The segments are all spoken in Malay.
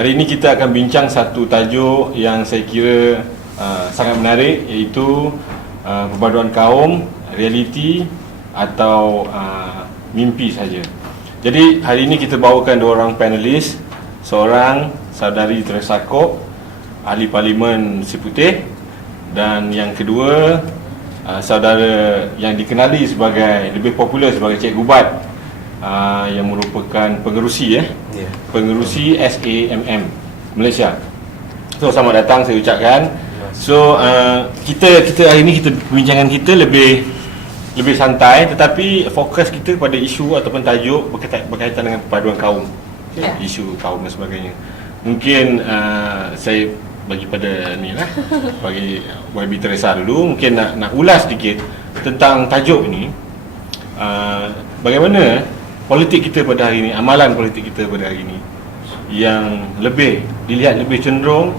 Hari ini kita akan bincang satu tajuk yang saya kira sangat menarik, iaitu perpaduan kaum, realiti atau mimpi saja. Jadi hari ini kita bawakan dua orang panelis, seorang saudari Teresa Kok, ahli Parlimen Siputih, dan yang kedua saudara yang dikenali sebagai, lebih popular sebagai Cikgu Bat, yang merupakan pengerusi pengerusi SAMM Malaysia. So selamat datang saya ucapkan. So kita hari ini perbincangan kita lebih santai, tetapi fokus kita pada isu ataupun tajuk berkaitan dengan perpaduan kaum, isu kaum dan sebagainya. Mungkin saya bagi pada ni lah, bagi YB Teresa dulu, mungkin nak ulas sedikit tentang tajuk ni. Bagaimana politik kita pada hari ini, amalan politik kita pada hari ini yang dilihat lebih cenderung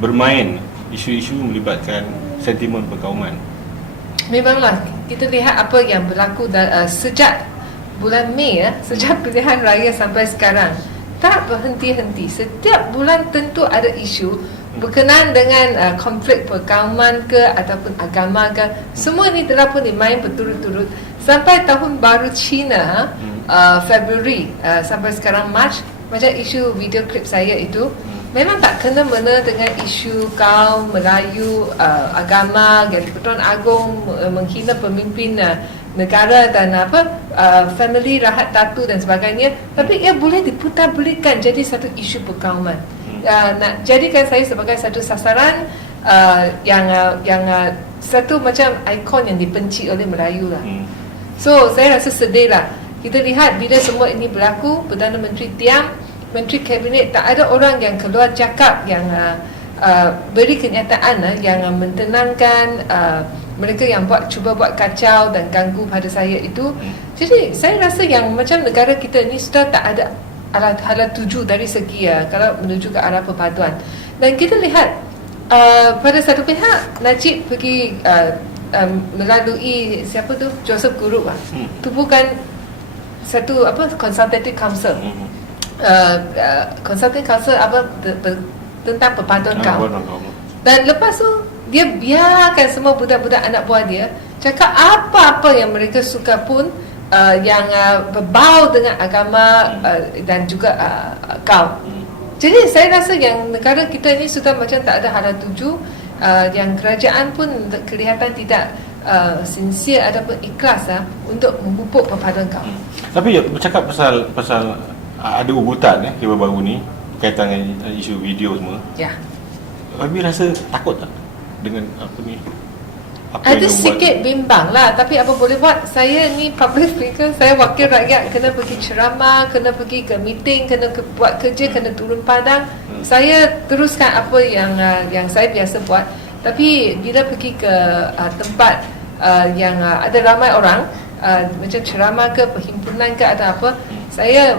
bermain isu-isu melibatkan sentimen perkauman. Memanglah kita lihat apa yang berlaku sejak bulan Mei, sejak pilihan raya sampai sekarang, tak berhenti-henti. Setiap bulan tentu ada isu berkenaan dengan konflik perkauman ke ataupun agama ke. Semua ini telah pun dimain berturut-turut sampai tahun baru Cina, Februari sampai sekarang Mac. Macam isu video klip saya itu memang tak kena-mena dengan isu kaum Melayu, agama, Pertuan Agong menghina pemimpin negara dan family Rahat Tatu dan sebagainya. Tapi ia boleh diputar-belikan jadi satu isu perkauman. Nak jadikan saya sebagai satu sasaran yang satu macam ikon yang dibenci oleh Melayu lah. So saya rasa sedih lah. Kita lihat bila semua ini berlaku, Perdana Menteri diam, Menteri Kabinet tak ada orang yang keluar cakap yang beri kenyataan yang mentenangkan mereka yang cuba buat kacau dan ganggu pada saya itu. Jadi saya rasa yang macam negara kita ni sudah tak ada hala tuju dari segi kalau menuju ke arah perpaduan. Dan kita lihat pada satu pihak Najib pergi melalui siapa tu, Joseph Guru tubuhkan satu consultative council, consultative council tentang perpaduan kaum. Dan lepas tu dia biarkan semua budak-budak anak buah dia cakap apa-apa yang mereka suka pun, yang berbau dengan agama dan juga kaum. Jadi saya rasa yang negara kita ni sudah macam tak ada hala tuju, yang kerajaan pun kelihatan tidak sincere ataupun ikhlas untuk memupuk perpaduan kaum. Tapi bercakap pasal ada ugutan baru ni berkaitan dengan isu video semua. Ya. Abi rasa takut tak dengan apa ni? Ada sikit bimbang lah, tapi apa boleh buat. Saya ni public speaker, saya wakil rakyat, kena pergi ceramah, kena pergi ke meeting, kena buat kerja, kena turun padang. Saya teruskan apa yang saya biasa buat. Tapi bila pergi ke tempat yang ada ramai orang, macam ceramah ke, perhimpunan ke atau apa, saya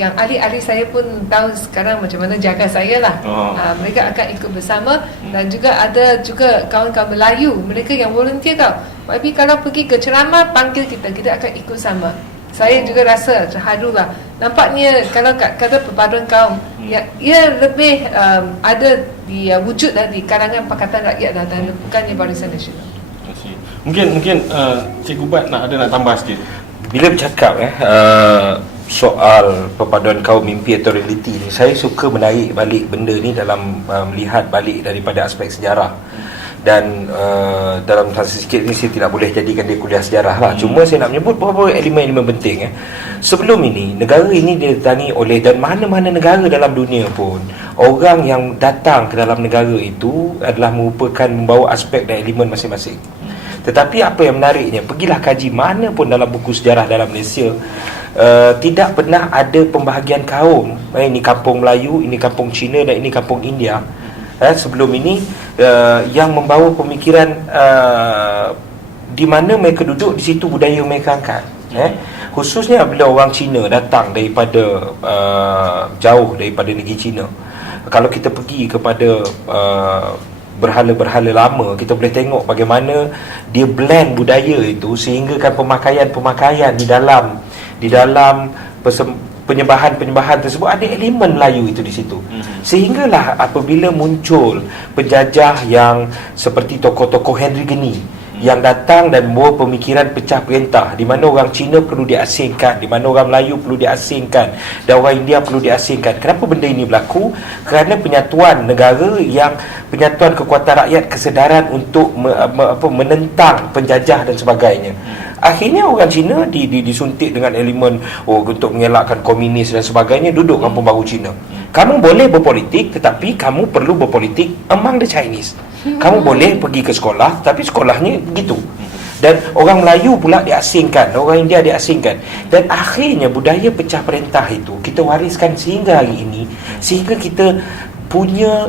yang ahli-ahli saya pun tahu sekarang macam mana jaga saya lah. Mereka akan ikut bersama. Dan juga ada juga kawan-kawan Melayu, mereka yang volunteer tapi kalau pergi ke ceramah, panggil kita akan ikut sama. Saya juga rasa terharu lah. Nampaknya kalau kata perpaduan kaum, ia lebih ada di wujud di kalangan Pakatan Rakyat dan bukannya Barisan Nasional. Mungkin Cikgu Bat nak tambah sikit. Bila bercakap soal perpaduan kaum, mimpi atau realiti ni, saya suka menarik balik benda ni dalam melihat balik daripada aspek sejarah. Dan dalam masa sikit ni saya tidak boleh jadikan dia kuliah sejarah lah. Cuma saya nak menyebut beberapa elemen-elemen penting. Sebelum ini, negara ini didatangi oleh, dan mana-mana negara dalam dunia pun, orang yang datang ke dalam negara itu adalah merupakan membawa aspek dan elemen masing-masing. Tetapi apa yang menariknya, pergilah kaji mana pun dalam buku sejarah dalam Malaysia, tidak pernah ada pembahagian kaum. Ini kampung Melayu, ini kampung Cina dan ini kampung India. Sebelum ini yang membawa pemikiran di mana mereka duduk, di situ budaya mereka angkat. Khususnya bila orang Cina datang daripada jauh daripada negeri Cina. Kalau kita pergi kepada berhala-berhala lama, kita boleh tengok bagaimana dia blend budaya itu sehingga kan pemakaian di dalam penyembahan tersebut ada elemen Melayu itu di situ. Sehinggalah apabila muncul penjajah yang seperti tokoh-tokoh Henry Geni yang datang dan membawa pemikiran pecah perintah, di mana orang Cina perlu diasingkan, di mana orang Melayu perlu diasingkan, dan orang India perlu diasingkan. Kenapa benda ini berlaku? Kerana penyatuan negara, yang penyatuan kekuatan rakyat, kesedaran untuk menentang penjajah dan sebagainya. Akhirnya orang Cina disuntik dengan elemen untuk mengelakkan komunis dan sebagainya, duduk kampung baru Cina. Kamu boleh berpolitik, tetapi kamu perlu berpolitik among the Chinese. Kamu boleh pergi ke sekolah, tapi sekolahnya begitu. Dan orang Melayu pula diasingkan, orang India diasingkan. Dan akhirnya budaya pecah perintah itu kita wariskan sehingga hari ini, sehingga kita punya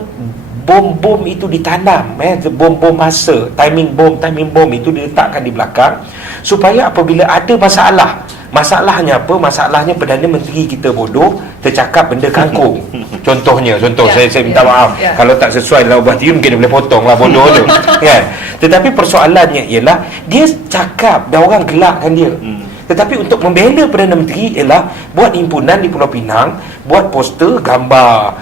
bom-bom itu ditanam, bom-bom masa, timing bom itu diletakkan di belakang, supaya apabila ada masalahnya apa? Masalahnya Perdana Menteri kita bodoh, tercakap benda kangkung. Contoh saya minta maaf kalau tak sesuai dalam ubah tiru, mungkin dia boleh potong lah, bodoh tu kan. Tetapi persoalannya ialah dia cakap dan orang gelakkan dia. Tetapi untuk membela Perdana Menteri ialah buat himpunan di Pulau Pinang, buat poster gambar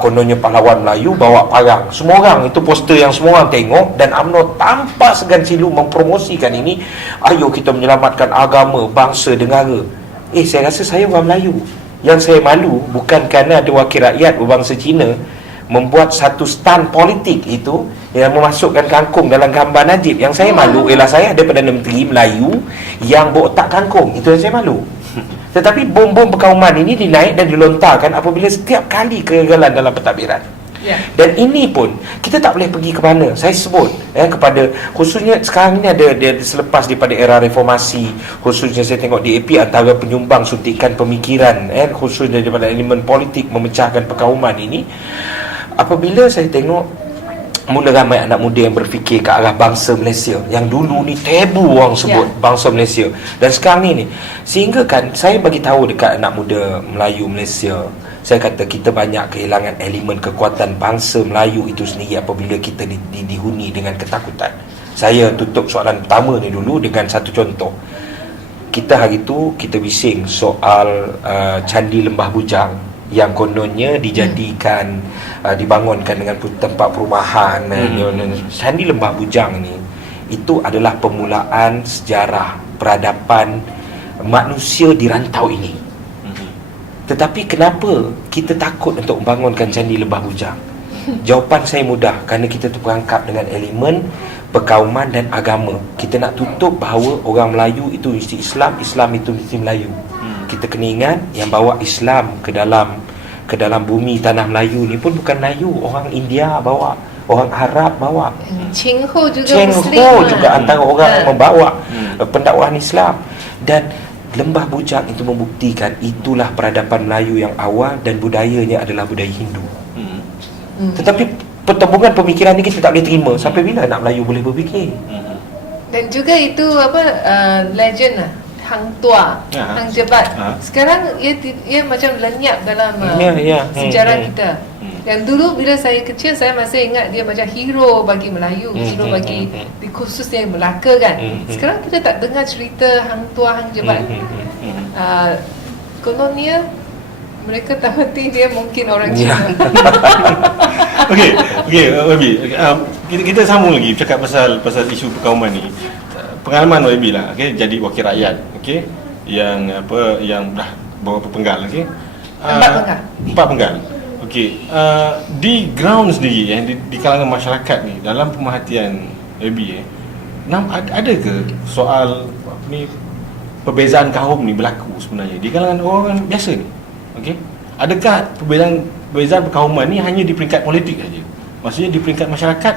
kononnya pahlawan Melayu bawa parang. Semua orang, itu poster yang semua orang tengok, dan UMNO tanpa segan silu mempromosikan ini. Ayo kita menyelamatkan agama, bangsa, negara. Saya rasa saya orang Melayu. Yang saya malu bukan kerana ada wakil rakyat berbangsa Cina membuat satu stand politik itu yang memasukkan kangkung dalam gambar Najib. Yang saya malu ialah saya ada Perdana Menteri Melayu yang berotak kangkung. Itu yang saya malu. Tetapi bom-bom perkauman ini dinaik dan dilontarkan apabila setiap kali kegagalan dalam pentadbiran. Dan ini pun kita tak boleh pergi ke mana. Saya sebut kepada, khususnya sekarang ini ada selepas daripada era reformasi, khususnya saya tengok DAP antara penyumbang suntikan pemikiran, khususnya daripada elemen politik memecahkan perkauman ini. Apabila saya tengok mula ramai anak muda yang berfikir ke arah bangsa Malaysia, yang dulu ni tabu orang sebut bangsa Malaysia, dan sekarang ni sehingga kan saya bagi tahu dekat anak muda Melayu Malaysia, saya kata kita banyak kehilangan elemen kekuatan bangsa Melayu itu sendiri apabila kita dihuni dengan ketakutan. Saya tutup soalan pertama ni dulu dengan satu contoh. Kita hari tu kita bising soal Candi Lembah Bujang yang kononnya dijadikan dibangunkan dengan tempat perumahan. Candi Lembah Bujang ni itu adalah permulaan sejarah peradaban manusia di rantau ini. Tetapi kenapa kita takut untuk membangunkan Candi Lembah Bujang? Jawapan saya mudah, kerana kita terperangkap dengan elemen perkauman dan agama. Kita nak tutup bahawa orang Melayu itu mesti Islam, Islam itu mesti Melayu. Kita kena ingat yang bawa Islam ke dalam bumi tanah Melayu ni pun bukan Melayu, orang India bawa, orang Arab bawa. Cheng Ho juga antara orang yang membawa pendakwaan Islam. Dan Lembah Bujang itu membuktikan itulah peradaban Melayu yang awal dan budayanya adalah budaya Hindu. Tetapi pertembungan pemikiran ni kita tak boleh terima. Sampai bila anak Melayu boleh berfikir? Dan juga itu legend lah, Hang Tua, Hang Jebat. Sekarang ia macam lenyap dalam sejarah kita. Yang dulu bila saya kecil, saya masih ingat dia macam hero bagi Melayu, hero bagi khususnya Melaka kan. Sekarang kita tak dengar cerita Hang Tua, Hang Jebat. Kononnya mereka tak hati dia mungkin orang Cina. Okey, Wabi, kita sambung lagi cakap pasal isu perkauman ni. Pengalaman Wabi lah, jadi wakil rakyat, yang dah beberapa penggal, 4 penggal. Di ground sendiri, di kalangan masyarakat ni, dalam pemerhatian Wabi, ada ke soal perbezaan kaum ni berlaku sebenarnya di kalangan orang biasa ni? Adakah perbezaan perkauman ni hanya di peringkat politik saja? Maksudnya di peringkat masyarakat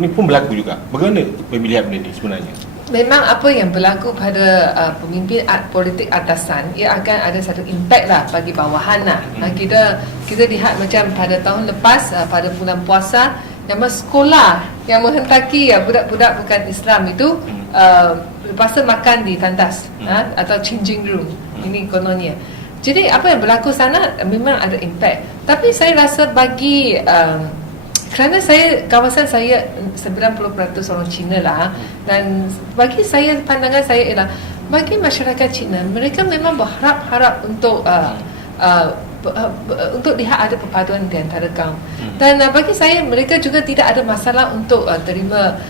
ni pun berlaku juga. Bagaimana lihat benda ni sebenarnya? Memang apa yang berlaku pada pemimpin politik atasan, ia akan ada satu impact lah bagi bawahan lah. Kita lihat macam pada tahun lepas, pada bulan puasa, nama sekolah yang menghendaki budak-budak bukan Islam itu lepasan makan di tandas atau changing room. Ini kononnya. Jadi apa yang berlaku sana memang ada impact. Tapi saya rasa bagi kerana kawasan saya 90% orang Cina lah, dan bagi saya, pandangan saya ialah bagi masyarakat Cina, mereka memang berharap-harap untuk untuk lihat ada perpaduan di antara kaum. Dan bagi saya, mereka juga tidak ada masalah untuk terima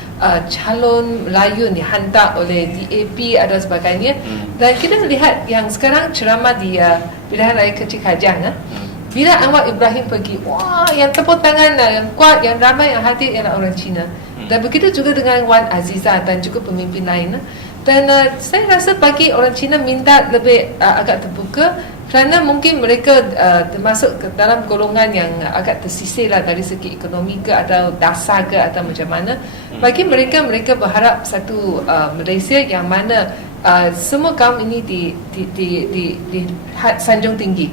calon Melayu dihantar oleh DAP dan sebagainya. Dan kita melihat yang sekarang ceramah di Pilihan Raya Kecil Kajang, bila Anwar Ibrahim pergi, wah, yang tepuk tangan, yang kuat, yang ramai yang hadir ialah orang Cina. Dan begitu juga dengan Wan Azizah dan juga pemimpin lain. Dan saya rasa bagi orang Cina minta lebih agak terbuka, kerana mungkin mereka termasuk ke dalam golongan yang agak tersisih lah dari segi ekonomi ke atau dasar ke atau macam mana. Bagi mereka berharap satu Malaysia yang mana semua kaum ini di sanjung tinggi,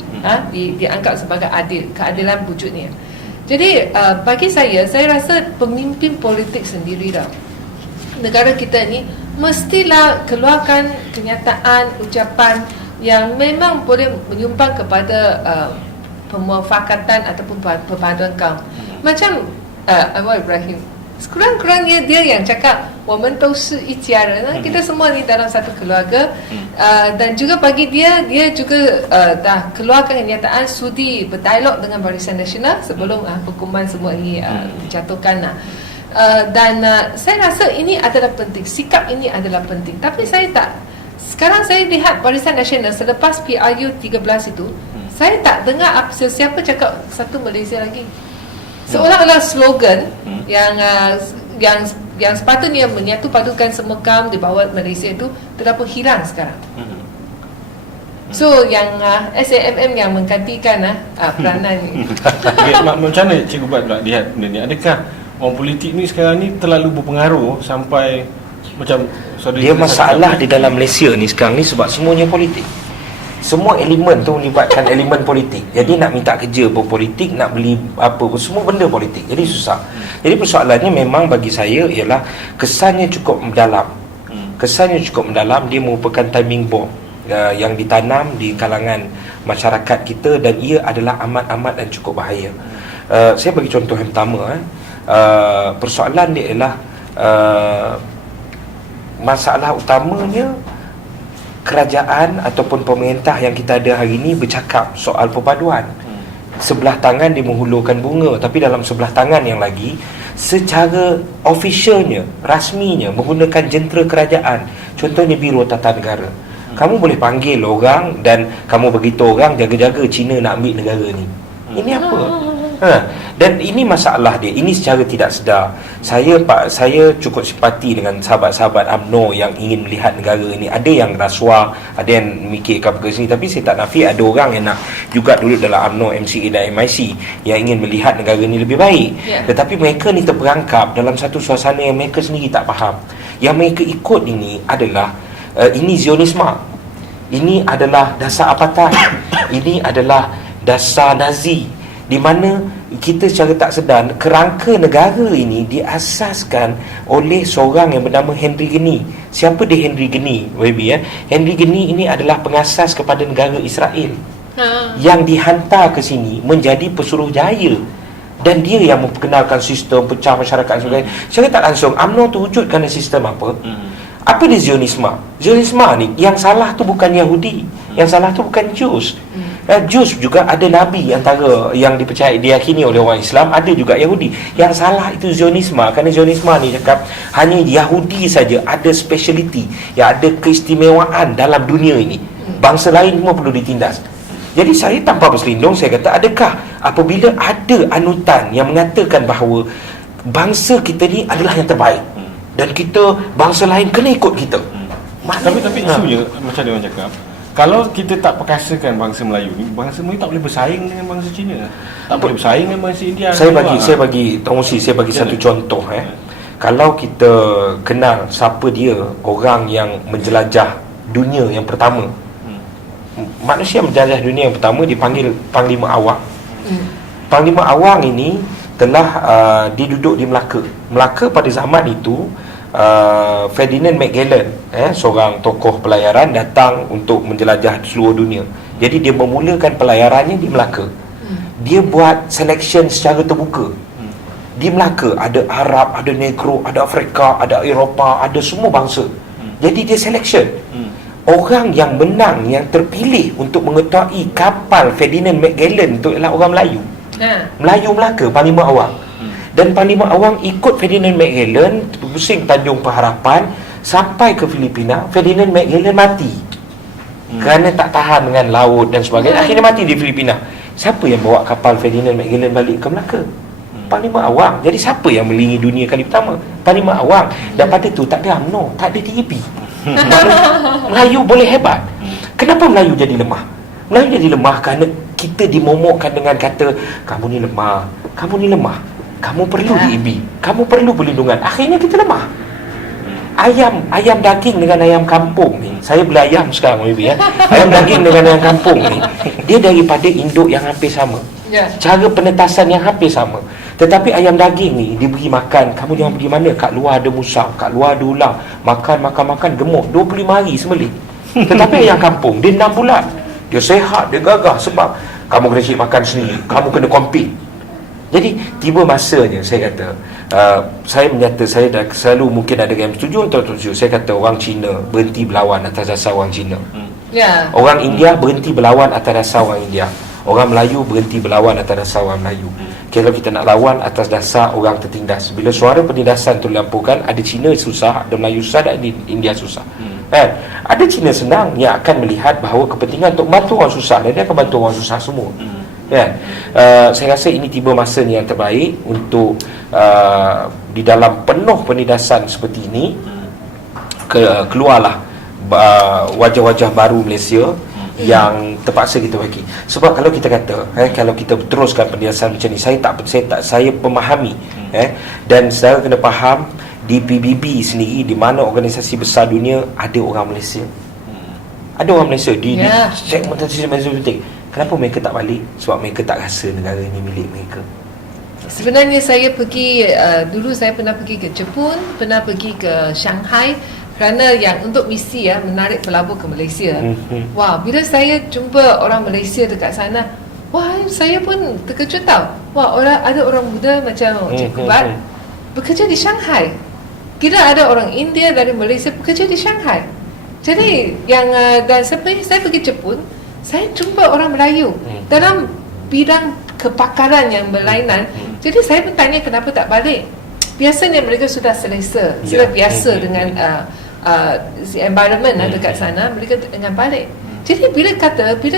dianggap sebagai adil, keadilan wujudnya. Jadi bagi saya rasa pemimpin politik sendiri dah, negara kita ni mestilah keluarkan kenyataan, ucapan yang memang boleh menyumbang kepada pemufakatan ataupun perpaduan kaum. Macam Anwar Ibrahim, sekurang-kurangnya dia yang cakap "Wamen都是一家人", kita semua ni dalam satu keluarga. Dan juga bagi dia juga dah keluarkan kenyataan sudi berdialog dengan Barisan Nasional sebelum hukuman semua ini dijatuhkan. Dan saya rasa ini adalah penting, sikap ini adalah penting. Tapi sekarang saya lihat Barisan Nasional selepas PRU 13 itu, saya tak dengar siapa cakap satu Malaysia lagi. Seolah-olah slogan yang sepatutnya menyatu padukan semua kaum di bawah Malaysia itu telah pun hilang sekarang. So yang SAMM yang menggantikan peranan ini. Macam mana Cikgu Bat lihat benda ni? Adakah orang politik ni sekarang ni terlalu berpengaruh sampai macam dia masalah di dalam Malaysia ni sekarang ni sebab semuanya politik. Semua elemen tu melibatkan elemen politik. Jadi nak minta kerja pun politik, nak beli apa pun semua benda politik. Jadi susah. Jadi persoalannya memang bagi saya ialah kesannya cukup mendalam. Kesannya cukup mendalam, dia merupakan timing bomb yang ditanam di kalangan masyarakat kita dan ia adalah amat-amat dan cukup bahaya. Saya bagi contoh yang pertama. Persoalan dia ialah masalah utamanya kerajaan ataupun pemerintah yang kita ada hari ini bercakap soal perpaduan. Sebelah tangan dia menghulurkan bunga, tapi dalam sebelah tangan yang lagi secara officialnya, rasminya menggunakan jentera kerajaan. Contohnya Biro Tata Negara. Kamu boleh panggil orang dan kamu beritahu orang jaga-jaga Cina nak ambil negara ni. Ini apa? Dan ini masalah dia. Ini secara tidak sedar. Saya cukup simpati dengan sahabat-sahabat UMNO yang ingin melihat negara ini. Ada yang rasuah, ada yang mikirkan perkara sini. Tapi saya tak nafi ada orang yang nak juga duduk dalam UMNO, MCA dan MIC yang ingin melihat negara ini lebih baik. Tetapi mereka ni terperangkap dalam satu suasana yang mereka sendiri tak faham. Yang mereka ikut ini adalah ini Zionisme. Ini adalah dasar apartheid. Ini adalah dasar Nazi, di mana kita secara tak sedar kerangka negara ini diasaskan oleh seorang yang bernama Henry Geni. Siapa dia Henry Geni, Baby? Henry Geni ini adalah pengasas kepada negara Israel yang dihantar ke sini menjadi pesuruhjaya, dan dia yang memperkenalkan sistem pecah masyarakat sebagainya. Secara tak langsung UMNO tu wujud kerana sistem apa? Apa dia Zionisme? Zionisme ni yang salah tu bukan Yahudi, yang salah tu bukan Jews. Jews juga ada Nabi antara yang dipercayai, diyakini oleh orang Islam, ada juga Yahudi. Yang salah itu Zionisme, kerana Zionisme ni cakap hanya Yahudi saja ada speciality, yang ada keistimewaan dalam dunia ini. Bangsa lain semua perlu ditindas. Jadi saya tanpa berselindung, saya kata, adakah apabila ada anutan yang mengatakan bahawa bangsa kita ni adalah yang terbaik dan kita, bangsa lain kena ikut kita. Tapi isunya macam dia orang cakap, kalau kita tak perkasakan bangsa Melayu ni, bangsa Melayu tak boleh bersaing dengan bangsa Cina, tak boleh bersaing dengan bangsa India. Saya bagi satu contoh. Kalau kita kenal siapa dia orang yang menjelajah dunia yang pertama, manusia menjelajah dunia yang pertama dipanggil Panglima Awang. Panglima Awang ini telah dia duduk di Melaka. Melaka pada zaman itu Ferdinand Magellan, seorang tokoh pelayaran, datang untuk menjelajah seluruh dunia. Jadi dia memulakan pelayarannya di Melaka. Dia buat selection secara terbuka. Di Melaka ada Arab, ada Negro, ada Afrika, ada Eropah, ada semua bangsa. Jadi dia selection. orang yang menang, yang terpilih untuk mengetuai kapal Ferdinand Magellan itu adalah orang Melayu. Melayu Melaka, Panglima Awang. Dan Panglima Awang ikut Ferdinand Magellan pusing Tanjung Pengharapan sampai ke Filipina. Ferdinand Magellan mati kerana tak tahan dengan laut dan sebagainya. Akhirnya mati di Filipina. Siapa yang bawa kapal Ferdinand Magellan balik ke Melaka? Panglima Awang. Jadi siapa yang melindungi dunia kali pertama? Panglima Awang. Dan pada tu tak ada UMNO, tak ada TAP. Melayu boleh hebat. Kenapa Melayu jadi lemah? Melayu jadi lemah kerana kita dimomokkan dengan kata kamu ni lemah, kamu ni lemah, kamu perlu DAB, kamu perlu perlindungan. Akhirnya kita lemah. Ayam daging dengan ayam kampung ni, saya beli ayam sekarang maybe ya. Ayam daging dengan ayam kampung ni, dia daripada induk yang hampir sama, cara penetasan yang hampir sama. Tetapi ayam daging ni diberi makan, kamu jangan pergi mana, kat luar ada musang, kat luar ada ulang, makan gemuk 25 hari sembelih. Tetapi ayam kampung dia 6 bulan, dia sehat, dia gagah sebab kamu kena cari makan sendiri, kamu kena compete. Jadi tiba masanya saya kata, saya menyata, saya dah selalu, mungkin ada yang setuju atau tak setuju, saya kata orang Cina berhenti berlawan atas dasar orang Cina, orang India berhenti berlawan atas dasar orang India, orang Melayu berhenti berlawan atas dasar orang Melayu. Kalau kita nak lawan atas dasar orang tertindas, bila suara penindasan tu dilampurkan, ada Cina susah, ada Melayu susah, ada India susah. Kan? Ada Cina senang yang akan melihat bahawa kepentingan untuk bantu orang susah, dan dia akan bantu orang susah semua. Kan? Saya rasa ini tiba masanya yang terbaik untuk di dalam penuh penindasan seperti ini, keluarlah wajah-wajah baru Malaysia yang terpaksa kita bagi. Sebab kalau kita kata kalau kita teruskan penindasan macam ni, saya memahami dan saudara kena faham, di PBB sendiri, di mana organisasi besar dunia, ada orang Malaysia. Ada orang Malaysia di segmentasi penting. Kenapa mereka tak balik? Sebab mereka tak rasa negara ini milik mereka. Sebenarnya saya pergi, dulu saya pernah pergi ke Jepun, pernah pergi ke Shanghai, kerana yang untuk misi menarik pelabur ke Malaysia. Wah, bila saya jumpa orang Malaysia dekat sana, wah, saya pun terkejut tau. Wah, ada orang muda macam Cikgu Bat bekerja di Shanghai. Kira ada orang India dari Malaysia bekerja di Shanghai. Jadi dan saya pergi Jepun, saya jumpa orang Melayu dalam bidang kepakaran yang berlainan. Jadi saya pun tanya kenapa tak balik. Biasanya mereka sudah selesa, sudah biasa dengan environment dekat sana, mereka dengan balik. Jadi bila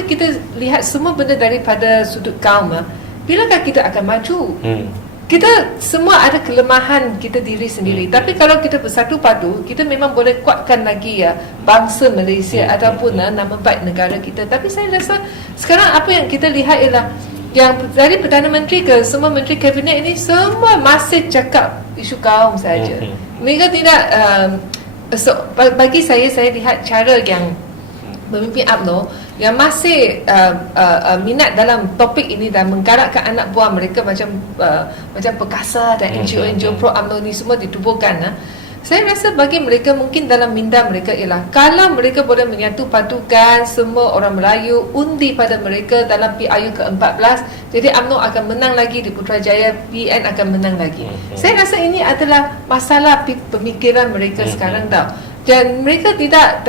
kita lihat semua benda daripada sudut kaum, bilakah kita akan maju? Kita semua ada kelemahan kita diri sendiri, tapi kalau kita bersatu padu, kita memang boleh kuatkan lagi bangsa Malaysia ataupun nama baik negara kita. Tapi saya rasa sekarang apa yang kita lihat ialah yang dari Perdana Menteri ke semua Menteri Kabinet ini semua masih cakap isu kaum saja. Mereka tidak bagi saya lihat cara yang pemimpin UMNO yang masih minat dalam topik ini dan menggalakkan anak buah mereka macam Perkasa dan NGO pro UMNO ni semua ditubuhkan. Saya rasa bagi mereka, mungkin dalam minda mereka ialah kalau mereka boleh menyatu padukan semua orang Melayu, undi pada mereka dalam PRU ke-14, jadi UMNO akan menang lagi di Putrajaya, PN akan menang lagi. Saya rasa ini adalah masalah pemikiran mereka sekarang tau. Dan mereka tidak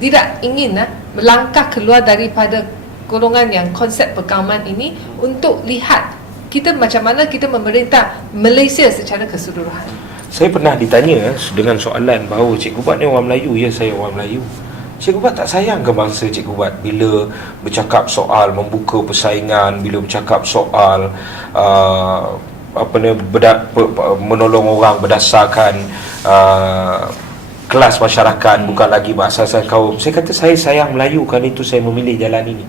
tidak ingin melangkah keluar daripada golongan yang konsep perkauman ini untuk lihat kita macam mana kita memerintah Malaysia secara keseluruhan. Saya pernah ditanya dengan soalan bahawa Cikgu Bat ni orang Melayu. Ya, saya orang Melayu. Cikgu Bat tak sayang ke bangsa Cikgu Bat bila bercakap soal membuka persaingan, bila bercakap soal menolong orang berdasarkan kelas masyarakat, bukan lagi berasaskan kaum. Saya kata saya sayang Melayu, kerana itu saya memilih jalan ini.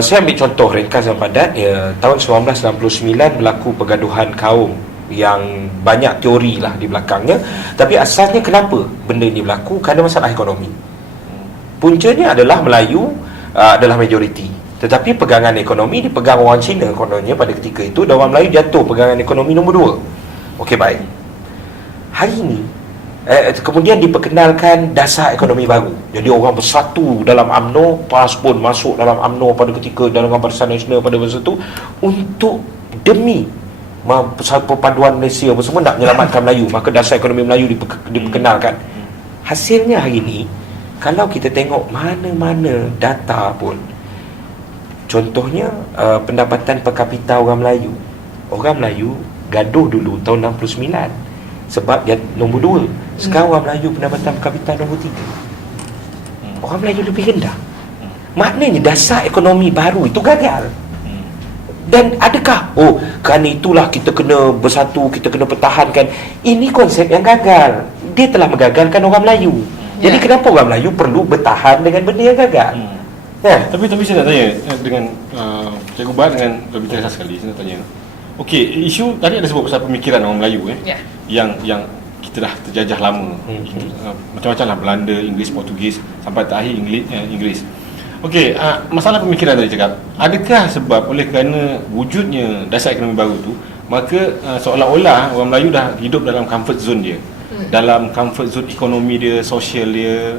Saya ambil contoh ringkas dan padat. Tahun 1969 berlaku pergaduhan kaum yang banyak teori lah di belakangnya. Tapi asasnya kenapa benda ini berlaku? Kerana masalah ekonomi. Puncanya adalah Melayu adalah majoriti, tetapi pegangan ekonomi dipegang orang Cina kononnya pada ketika itu, dan orang Melayu jatuh pegangan ekonomi nombor 2. Okey, baik. Hari ini kemudian diperkenalkan dasar ekonomi baru. Jadi orang bersatu dalam UMNO, PAS pun masuk dalam UMNO pada ketika, dalam Barisan Nasional pada masa itu, untuk demi perpaduan Malaysia bersama nak menyelamatkan Melayu. Maka dasar ekonomi Melayu diperkenalkan. Hasilnya hari ni, kalau kita tengok mana-mana data pun, contohnya pendapatan per kapita orang Melayu. Orang Melayu gaduh dulu tahun 69 sebab dia nombor 2. Sekarang orang Melayu pendapatan per kapita nombor 3. Orang Melayu lebih rendah. Maknanya dasar ekonomi baru itu gagal. Dan adakah kerana itulah kita kena bersatu, kita kena pertahankan? Ini konsep yang gagal. Dia telah mengagalkan orang Melayu. Jadi kenapa orang Melayu perlu bertahan dengan benda yang gagal? Tapi saya nak tanya dengan Cikgu Bar dengan lebih terasa sekali, saya nak tanya. Okey, isu tadi ada sebut pasal pemikiran orang Melayu yang kita dah terjajah lama. Macam-macam lah, Belanda, Inggeris, Portugis sampai terakhir Inggeris. Okey, masalah pemikiran tadi cakap, adakah sebab oleh kerana wujudnya dasar ekonomi baru tu, maka seolah-olah orang Melayu dah hidup dalam comfort zone dia, dalam comfort zone ekonomi dia, sosial dia.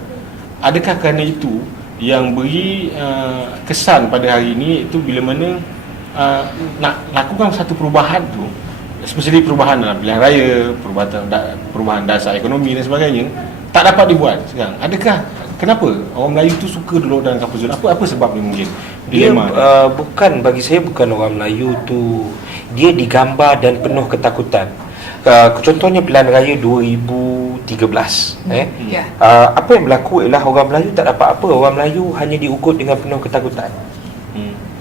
Adakah kerana itu yang beri kesan pada hari ini itu bila mana nak lakukan satu perubahan tu, especially perubahan dalam pilihan raya, perubahan dasar ekonomi dan sebagainya, tak dapat dibuat sekarang? Adakah kenapa orang Melayu tu suka duduk dalam comfort zone? Apa sebab dia mungkin? Dilema bukan, bagi saya bukan orang Melayu tu, dia digambar dan penuh ketakutan. Contohnya pilihan raya 2013. Apa yang berlaku ialah orang Melayu tak dapat apa. Orang Melayu hanya diukur dengan penuh ketakutan.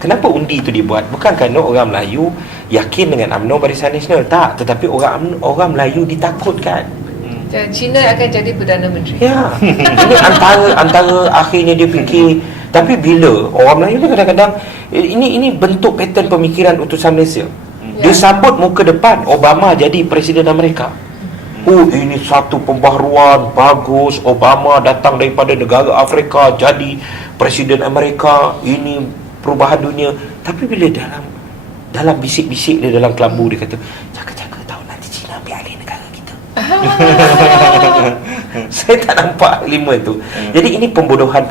Kenapa undi itu dibuat? Bukan kerana orang Melayu yakin dengan UMNO Barisan Nasional, tak, tetapi orang Melayu ditakutkan. China akan jadi Perdana Menteri. Ya. Ini antara akhirnya dia fikir. Tapi bila orang Melayu ni kadang-kadang ini bentuk pattern pemikiran utusan Malaysia. Dia sambut muka depan Obama jadi Presiden Amerika. Ini satu pembaharuan bagus, Obama datang daripada negara Afrika jadi Presiden Amerika, ini perubahan dunia. Tapi bila dalam bisik-bisik dia, dalam kelambu dia kata, jaga-jaga tahu nanti Cina ambil alih negara kita. Saya tak nampak lima tu. Jadi ini pembodohan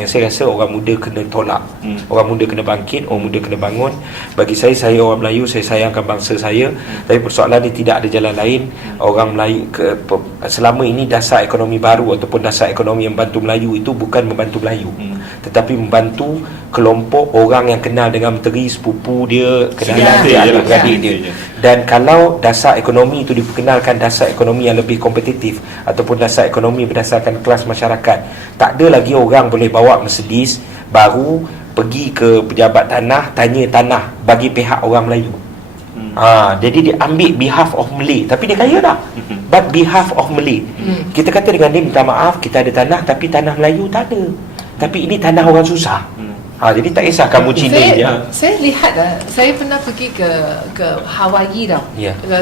yang saya rasa orang muda kena tolak. Orang muda kena bangkit, orang muda kena bangun. Bagi saya orang Melayu, saya sayangkan bangsa saya. Tapi persoalan ni tidak ada jalan lain. Orang Melayu selama ini dasar ekonomi baru ataupun dasar ekonomi yang membantu Melayu itu bukan membantu Melayu, tetapi membantu kelompok orang yang kenal dengan menteri, sepupu dia, kenalan dia, adik-beradik dia. Dan kalau dasar ekonomi itu diperkenalkan dasar ekonomi yang lebih kompetitif ataupun dasar ekonomi berdasarkan kelas masyarakat, tak ada lagi orang boleh bawa Mercedes baru pergi ke pejabat tanah, tanya tanah bagi pihak orang Melayu. Jadi dia ambil behalf of Malay, tapi dia kaya dah, but behalf of Malay. Kita kata dengan dia, minta maaf kita ada tanah tapi tanah Melayu tak ada, tapi ini tanah orang susah. Jadi tak kisah kamu Cina dia. Saya lihat saya pernah pergi ke Hawaii tau.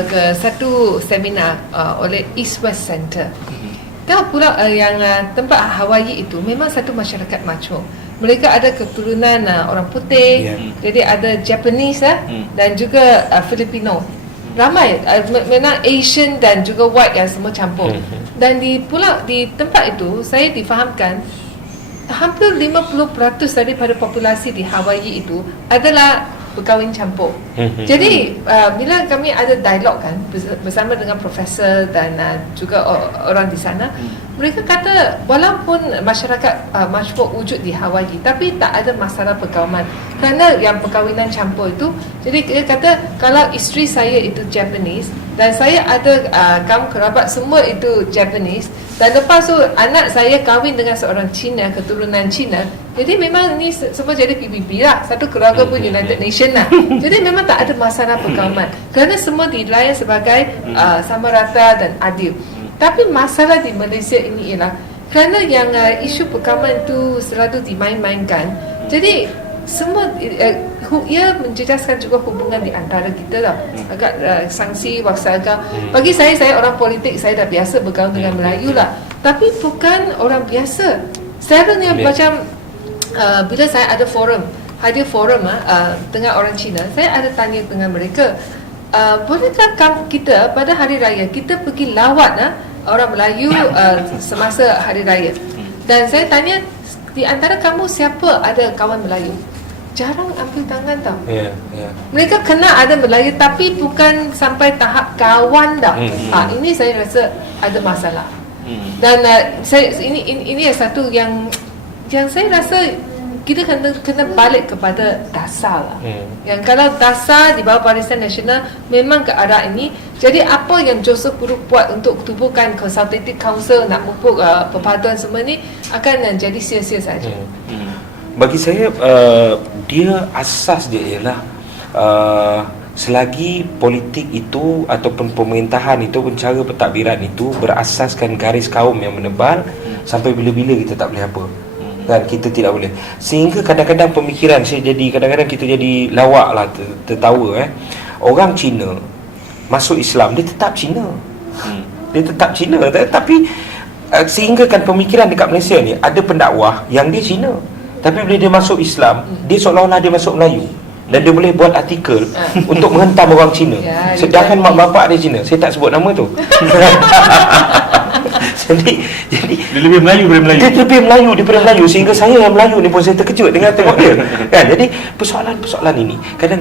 Ke satu seminar oleh East West Center. Tahu pula yang tempat Hawaii itu memang satu masyarakat makmur. Mereka ada keturunan orang putih, jadi ada Japanese dan juga Filipino. Ramai, memang Asian dan juga white yang semua campur. Dan di tempat itu saya difahamkan hampir 50% daripada populasi di Hawaii itu adalah berkahwin campur. Jadi bila kami ada dialog kan bersama dengan profesor dan juga orang di sana, mereka kata walaupun masyarakat masyhur wujud di Hawaii, tapi tak ada masalah perkauman kerana yang perkahwinan campur itu. Jadi dia kata kalau isteri saya itu Japanese dan saya ada kaum kerabat semua itu Japanese, dan lepas tu anak saya kahwin dengan seorang Cina, keturunan Cina, jadi memang ni semua jadi PBB lah, satu keluarga pun United Nation lah. Jadi memang tak ada masalah perkauman kerana semua dilayan sebagai sama rata dan adil. Tapi masalah di Malaysia ini ialah kerana yang isu perkauman itu selalu dimain-mainkan, jadi semua ia menjejaskan juga hubungan di antara kita lah. Agak sanksi waksaga. Bagi saya orang politik, saya dah biasa bergaul dengan Melayu lah, tapi bukan orang biasa. Selalunya macam bila saya ada hadir forum dengan orang Cina, saya ada tanya dengan mereka, bolehkah kita pada hari raya kita pergi lawat orang Melayu semasa hari raya? Dan saya tanya, di antara kamu siapa ada kawan Melayu? Jarang ambil tangan tau. Mereka kena ada Melayu tapi bukan sampai tahap kawan dah. Ini saya rasa ada masalah. Dan ini satu yang saya rasa kita kena balik kepada dasar lah. Yang kalau dasar di bawah Barisan Nasional memang ke arah ini, jadi apa yang Joseph Purut buat untuk tubuhkan Consultative Council nak pupuk perpaduan semua ni akan jadi sia-sia saja. Bagi saya dia asas dia ialah selagi politik itu ataupun pemerintahan itu pun cara pentadbiran itu berasaskan garis kaum yang menebal, sampai bila-bila kita tak boleh apa. Kan kita tidak boleh. Sehingga kadang-kadang pemikiran kadang-kadang kita jadi lawak lah, tertawa orang Cina masuk Islam, dia tetap Cina. Dia tetap Cina, tapi sehingga kan pemikiran dekat Malaysia ni ada pendakwah yang dia Cina, tapi bila dia masuk Islam, dia seolah-olah dia masuk Melayu. Dan dia boleh buat artikel untuk menghentam orang Cina, sedangkan mak bapak dia Cina. Saya tak sebut nama tu. Jadi dia lebih Melayu daripada Melayu. Dia lebih Melayu daripada Melayu, sehingga saya yang Melayu ni pun saya terkejut dengan tengok dia. Kan? Jadi persoalan ini kadang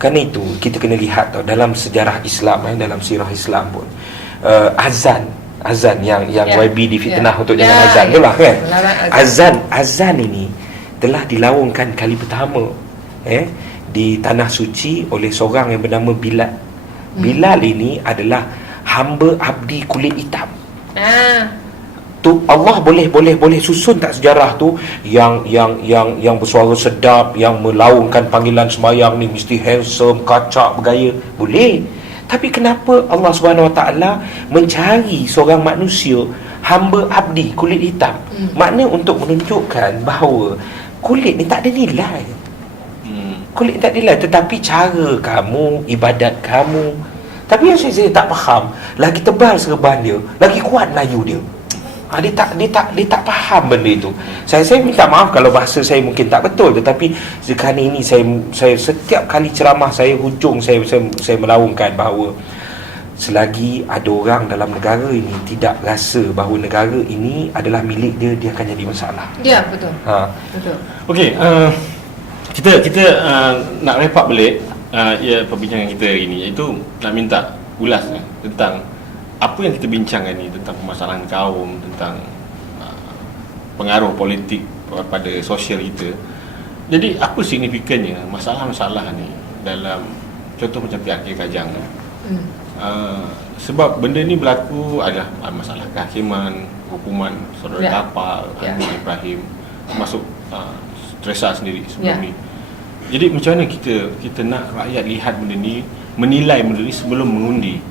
kerana itu kita kena lihat tau, dalam sejarah Islam, dalam sirah Islam pun azan yang YB difitnah untuk jangan azan tu lah kan. Azan ini telah dilaungkan kali pertama di tanah suci oleh seorang yang bernama Bilal. Bilal ini adalah hamba abdi kulit hitam. Tu Allah boleh susun tak sejarah tu yang bersuara sedap, yang melaungkan panggilan sembahyang ni mesti handsome, kacak, bergaya, boleh. Tapi kenapa Allah Subhanahu Wa Taala mencari seorang manusia hamba abdi kulit hitam? Makna untuk menunjukkan bahawa kulit ni tak ada nilai. Kulit tak nilai, tetapi cara kamu, ibadat kamu. Tapi yang saya tak faham, lagi tebal serban dia, lagi kuat Melayu dia. Dia tak faham benda itu. Saya minta maaf kalau bahasa saya mungkin tak betul, tetapi sekarang ini saya setiap kali ceramah saya hujung saya melaungkan bahawa selagi ada orang dalam negara ini tidak rasa bahawa negara ini adalah milik dia, dia akan jadi masalah. Ya, betul. Betul. Okey, kita nak wrap up balik perbincangan kita hari ini, iaitu nak minta ulas tentang apa yang kita bincangkan ni, tentang permasalahan kaum, tentang pengaruh politik pada sosial kita. Jadi apa signifikannya masalah-masalah ni dalam contoh macam PRK Kajang ni? Sebab benda ni berlaku adalah masalah kehakiman, hukuman saudara kapal Anwar Ibrahim, termasuk Teresa sendiri sebelum ni. Jadi macam mana kita nak rakyat lihat benda ni, menilai benda ni sebelum mengundi?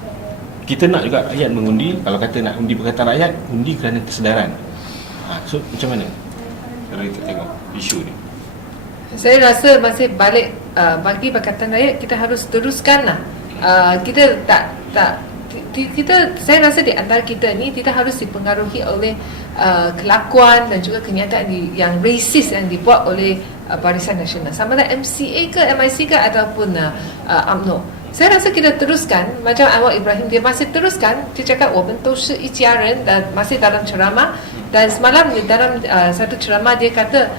Kita nak juga rakyat mengundi. Kalau kata nak undi Perkhidmatan Rakyat, undi kerana kesedaran. So macam mana cara kita tengok isu ni? Saya rasa masih balik bagi Pakatan Rakyat, kita harus teruskanlah. Saya rasa di antara kita ni kita harus dipengaruhi oleh kelakuan dan juga kenyataan yang racist yang dibuat oleh Barisan Nasional, sama ada MCA ke MIC ke ataupun UMNO. Saya rasa kita teruskan macam Anwar Ibrahim, dia masih teruskan, dia cakap 我们都是一家人, dan masih dalam ceramah. Dan semalam dalam satu ceramah dia kata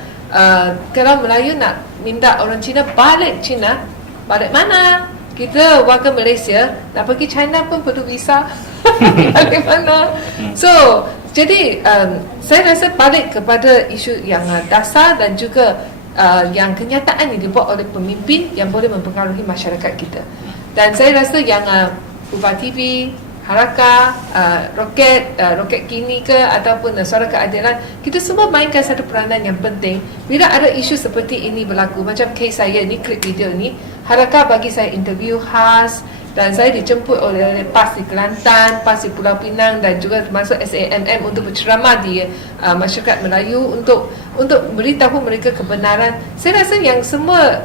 kalau Melayu nak minta orang Cina balik Cina, balik mana? Kita warga Malaysia nak pergi China pun perlu visa. Balik mana? So jadi saya rasa balik kepada isu yang dasar dan juga yang kenyataan yang dibuat oleh pemimpin yang boleh mempengaruhi masyarakat kita. Dan saya rasa yang Ubah TV, Haraka, Roket Kini ke ataupun Suara Keadilan, kita semua mainkan satu peranan yang penting. Bila ada isu seperti ini berlaku, macam kes saya ni, klip video ni, Haraka bagi saya interview khas, dan saya dijemput oleh PAS di Kelantan, PAS di Pulau Pinang dan juga termasuk SAMM untuk berceramah di masyarakat Melayu untuk beritahu mereka kebenaran. Saya rasa yang semua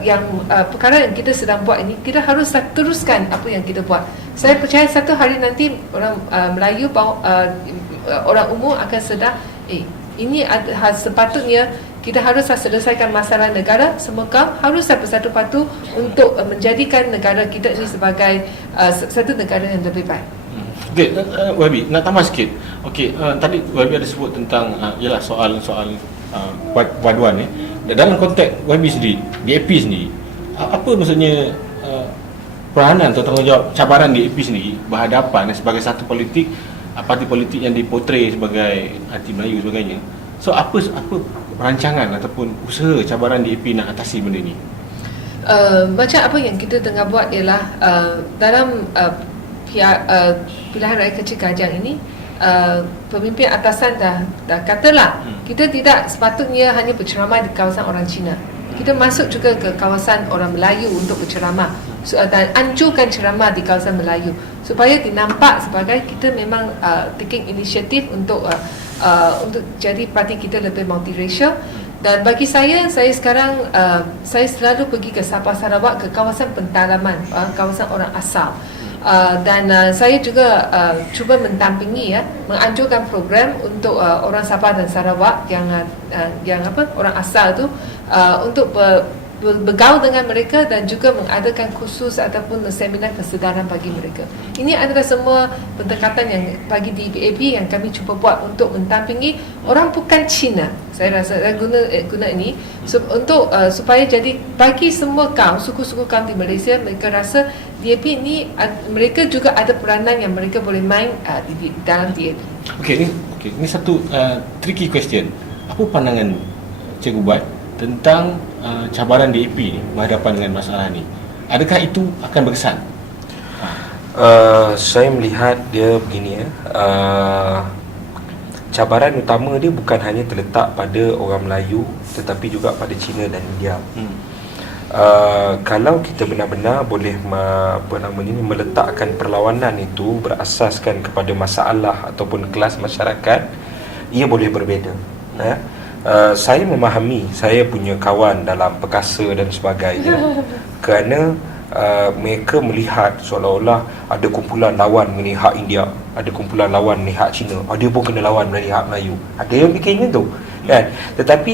perkara yang kita sedang buat ini, kita harus teruskan apa yang kita buat. Saya percaya satu hari nanti orang Melayu, orang umum akan sedar, ini sepatutnya kita harus selesaikan masalah negara. Semua kaum harus bersatu padu untuk menjadikan negara kita ini sebagai satu negara yang lebih baik. Okey, Wabi nak tambah sikit. Okey, tadi Wabi ada sebut tentang ialah soal paduan ni. Dalam konteks Wabi sendiri, DAP sendiri, apa maksudnya peranan atau tanggungjawab cabaran DAP sendiri berhadapan sebagai satu politik parti politik yang dipotret sebagai anti Melayu sebagainya. So apa rancangan ataupun usaha cabaran DAP nak atasi benda ni? Macam apa yang kita tengah buat ialah dalam pilihan raya kecil Kajang ini, pemimpin atasan dah katalah kita tidak sepatutnya hanya berceramah di kawasan orang Cina. Kita masuk juga ke kawasan orang Melayu untuk berceramah dan anjurkan ceramah di kawasan Melayu supaya dinampak sebagai kita memang taking initiative untuk jadi parti kita lebih multiracial. Dan bagi saya sekarang saya selalu pergi ke Sabah Sarawak, ke kawasan pentalaman, kawasan orang asal. Dan saya juga cuba mendampingi menganjurkan program untuk orang Sabah dan Sarawak yang orang asal tu untuk bergaul dengan mereka dan juga mengadakan kursus ataupun seminar kesedaran bagi mereka. Ini adalah semua pendekatan yang bagi DAP yang kami cuba buat untuk mendampingi orang bukan Cina. Saya rasa saya guna ini untuk supaya jadi bagi semua kaum, suku-suku kaum di Malaysia, mereka rasa DAP ini mereka juga ada peranan yang mereka boleh main di dalam DAP. Okey, ini satu tricky question. Apa pandangan Cikgu Buat tentang cabaran DAP ni berhadapan dengan masalah ni? Adakah itu akan berkesan? Saya melihat dia begini cabaran utama dia bukan hanya terletak pada orang Melayu tetapi juga pada Cina dan India. Kalau kita benar-benar boleh meletakkan perlawanan itu berasaskan kepada masalah ataupun kelas masyarakat, ia boleh berbeza. Saya memahami, saya punya kawan dalam perkasa dan sebagainya kerana mereka melihat seolah-olah ada kumpulan lawan mengenai hak India, ada kumpulan lawan mengenai hak Cina, dia pun kena lawan mengenai hak Melayu. Ada yang fikir macam tu kan? Tetapi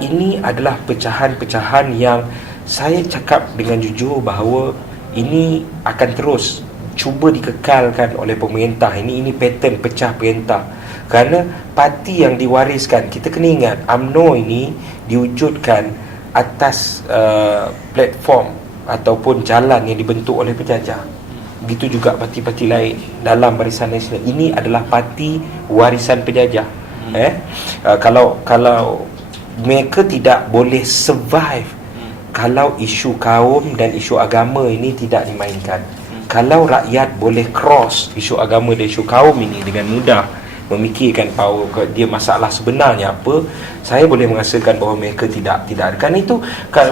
ini adalah pecahan-pecahan yang saya cakap dengan jujur bahawa ini akan terus cuba dikekalkan oleh pemerintah. Ini pattern pecah perintah. Kerana parti yang diwariskan, kita kena ingat UMNO ini diwujudkan atas platform ataupun jalan yang dibentuk oleh penjajah. Begitu juga parti-parti lain dalam Barisan Nasional. Ini adalah parti warisan penjajah. Kalau mereka tidak boleh survive kalau isu kaum dan isu agama ini tidak dimainkan. Kalau rakyat boleh cross isu agama dan isu kaum ini dengan mudah, memikirkan bahawa dia masalah sebenarnya apa, saya boleh merasakan bahawa mereka tidak ada. Kerana itu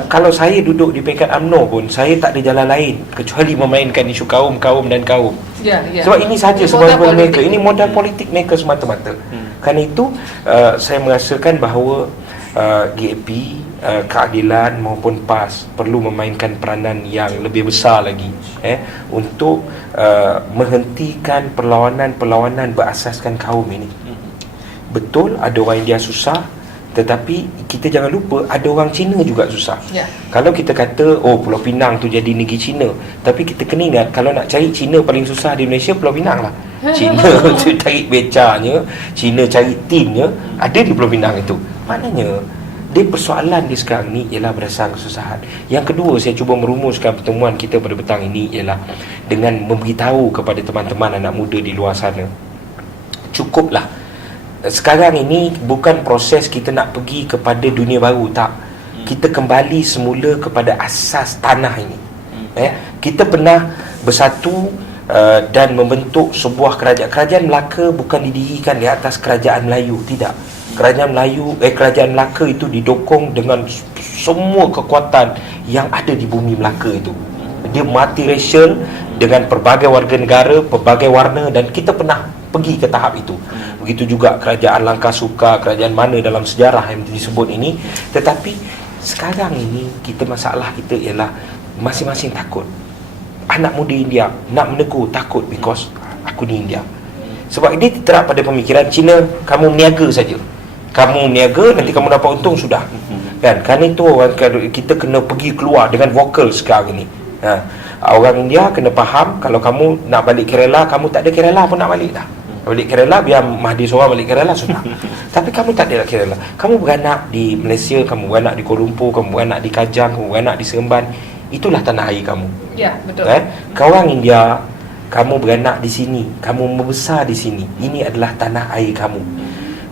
kalau saya duduk di peringkat UMNO pun saya tak ada jalan lain kecuali memainkan isu kaum dan kaum. Sebab ini sahaja sebuah mereka. Ini modal politik mereka semata-mata. Kerana itu saya merasakan bahawa DAP, keadilan maupun PAS perlu memainkan peranan yang lebih besar lagi untuk menghentikan perlawanan berasaskan kaum ini. Betul ada orang India susah, tetapi kita jangan lupa ada orang Cina juga susah. Kalau kita kata Pulau Pinang tu jadi negeri Cina, tapi kita kena ingat kalau nak cari Cina paling susah di Malaysia, Pulau Pinang lah. Cina tu cari becanya, Cina cari tinnya ada di Pulau Pinang itu. Maknanya persoalan dia sekarang ni ialah berdasarkan kesusahan. Yang kedua, saya cuba merumuskan pertemuan kita pada petang ini ialah dengan memberitahu kepada teman-teman anak muda di luar sana, cukuplah. Sekarang ini bukan proses kita nak pergi kepada dunia baru, tak. Kita kembali semula kepada asas tanah ini. Kita pernah bersatu dan membentuk sebuah kerajaan. Kerajaan Melaka bukan didirikan di atas kerajaan Melayu, tidak. Kerajaan Melaka itu didokong dengan semua kekuatan yang ada di bumi Melaka itu. Dia multiracial dengan pelbagai warga negara, pelbagai warna, dan kita pernah pergi ke tahap itu. Begitu juga kerajaan Langkasuka, kerajaan mana dalam sejarah yang disebut ini. Tetapi sekarang ini masalah kita ialah masing-masing takut. Anak muda India nak menegur, takut because aku ni India. Sebab ini terap pada pemikiran Cina, kamu meniaga saja. Kamu meniaga, nanti kamu dapat untung, sudah. Kan? Kerana itu kita kena pergi keluar dengan vokal sekarang ini. Orang India kena faham, kalau kamu nak balik Kerala, kamu tak ada Kerala pun nak balik dah. Balik Kerala, biar Mahdi seorang balik Kerala, sudah. Tapi kamu tak ada Kerala. Kamu beranak di Malaysia, kamu beranak di Kuala Lumpur, kamu beranak di Kajang, kamu beranak di Seremban. Itulah tanah air kamu. Ya, betul. Kau orang India, kamu beranak di sini, kamu membesar di sini, ini adalah tanah air kamu.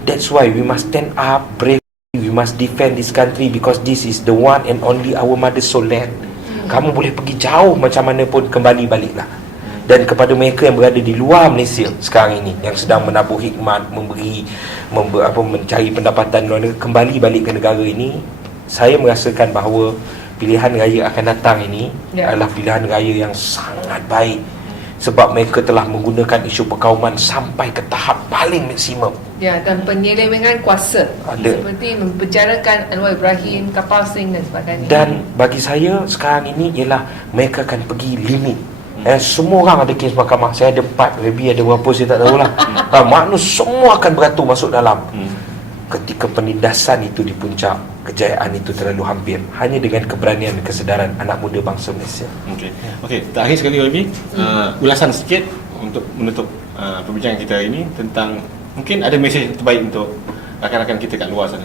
That's why we must stand up brave, we must defend this country, because this is the one and only our mother's soul land. Kamu boleh pergi jauh macam mana pun, kembali baliklah. Dan kepada mereka yang berada di luar Malaysia sekarang ini, yang sedang menabuh hikmat, mencari pendapatan luar negara, kembali balik ke negara ini, saya merasakan bahawa pilihan raya akan datang ini adalah pilihan raya yang sangat baik, sebab mereka telah menggunakan isu perkauman sampai ke tahap paling maksimum. Ya, dan penyelewengan kuasa seperti membicarakan Anwar Ibrahim, Kapal Singh dan sebagainya. Dan bagi saya sekarang ini ialah mereka akan pergi limit. Semua orang ada kes mahkamah. Saya ada 4, Rabi ada berapa saya tak tahulah. Maknanya semua akan beratur masuk dalam. Ketika penindasan itu di puncak, kejayaan itu terlalu hampir, hanya dengan keberanian dan kesedaran anak muda bangsa Malaysia. Okey, terakhir sekali Rabi, ulasan sikit untuk menutup perbincangan kita hari ini tentang, mungkin ada mesej terbaik untuk rakan-rakan kita kat luar sana.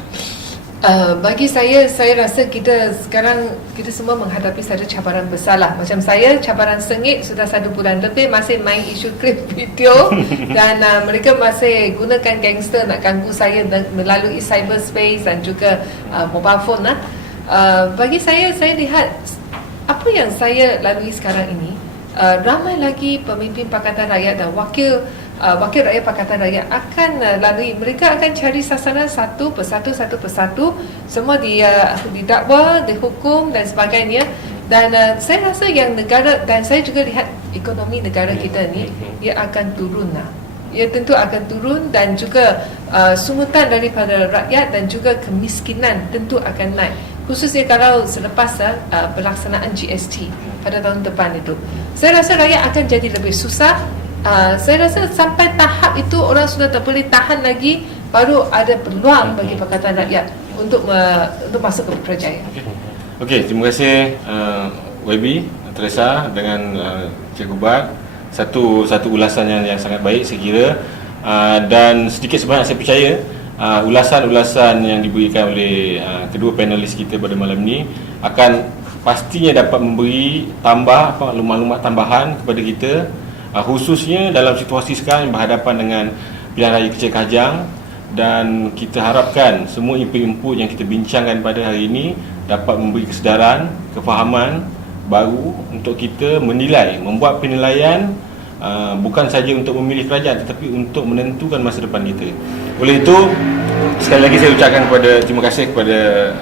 Bagi saya rasa kita sekarang, kita semua menghadapi satu cabaran besar lah. Macam saya, cabaran sengit sudah 1 bulan lebih masih main isu klip video dan mereka masih gunakan gangster nak ganggu saya melalui cyberspace dan juga mobile phone lah. Bagi saya lihat apa yang saya lalui sekarang ini, ramai lagi pemimpin Pakatan Rakyat dan wakil rakyat Pakatan Rakyat akan lalui, mereka akan cari sasaran satu persatu, semua didakwa, dihukum dan sebagainya. Dan saya rasa yang negara, dan saya juga lihat ekonomi negara kita ni, ia akan turun lah. Ia tentu akan turun, dan juga sumbutan daripada rakyat dan juga kemiskinan tentu akan naik, khususnya kalau selepas pelaksanaan GST pada tahun depan itu. Saya rasa rakyat akan jadi lebih susah. Saya rasa sampai tahap itu orang sudah tak boleh tahan lagi, baru ada peluang bagi Pakatan Rakyat untuk masuk ke Putrajaya. Okey, terima kasih YB, Teresa dengan Cikgu Bat. Satu ulasan yang sangat baik saya kira, dan sedikit sebanyak saya percaya ulasan-ulasan yang diberikan oleh kedua panelis kita pada malam ni akan pastinya dapat memberi maklumat tambahan kepada kita, khususnya dalam situasi sekarang yang berhadapan dengan pilihan raya kecil Kajang. Dan kita harapkan semua input-input yang kita bincangkan pada hari ini dapat memberi kesedaran, kefahaman baru untuk kita menilai, membuat penilaian, bukan saja untuk memilih kerajaan tetapi untuk menentukan masa depan kita. Oleh itu, sekali lagi saya ucapkan terima kasih kepada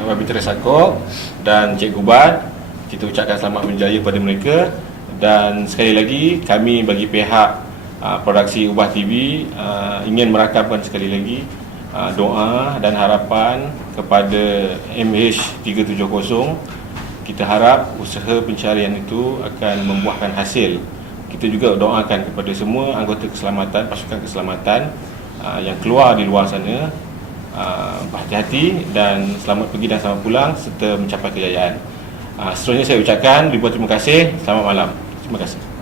Wabi Teresa Kok dan Cikgu Bat. Kita ucapkan selamat berjaya pada mereka. Dan sekali lagi, kami bagi pihak produksi Ubah TV ingin merakamkan sekali lagi doa dan harapan kepada MH370. Kita harap usaha pencarian itu akan membuahkan hasil. Kita juga doakan kepada semua anggota keselamatan, pasukan keselamatan yang keluar di luar sana, berhati-hati dan selamat pergi dan selamat pulang serta mencapai kejayaan. Seterusnya saya ucapkan ribuan terima kasih. Selamat malam. Terima kasih.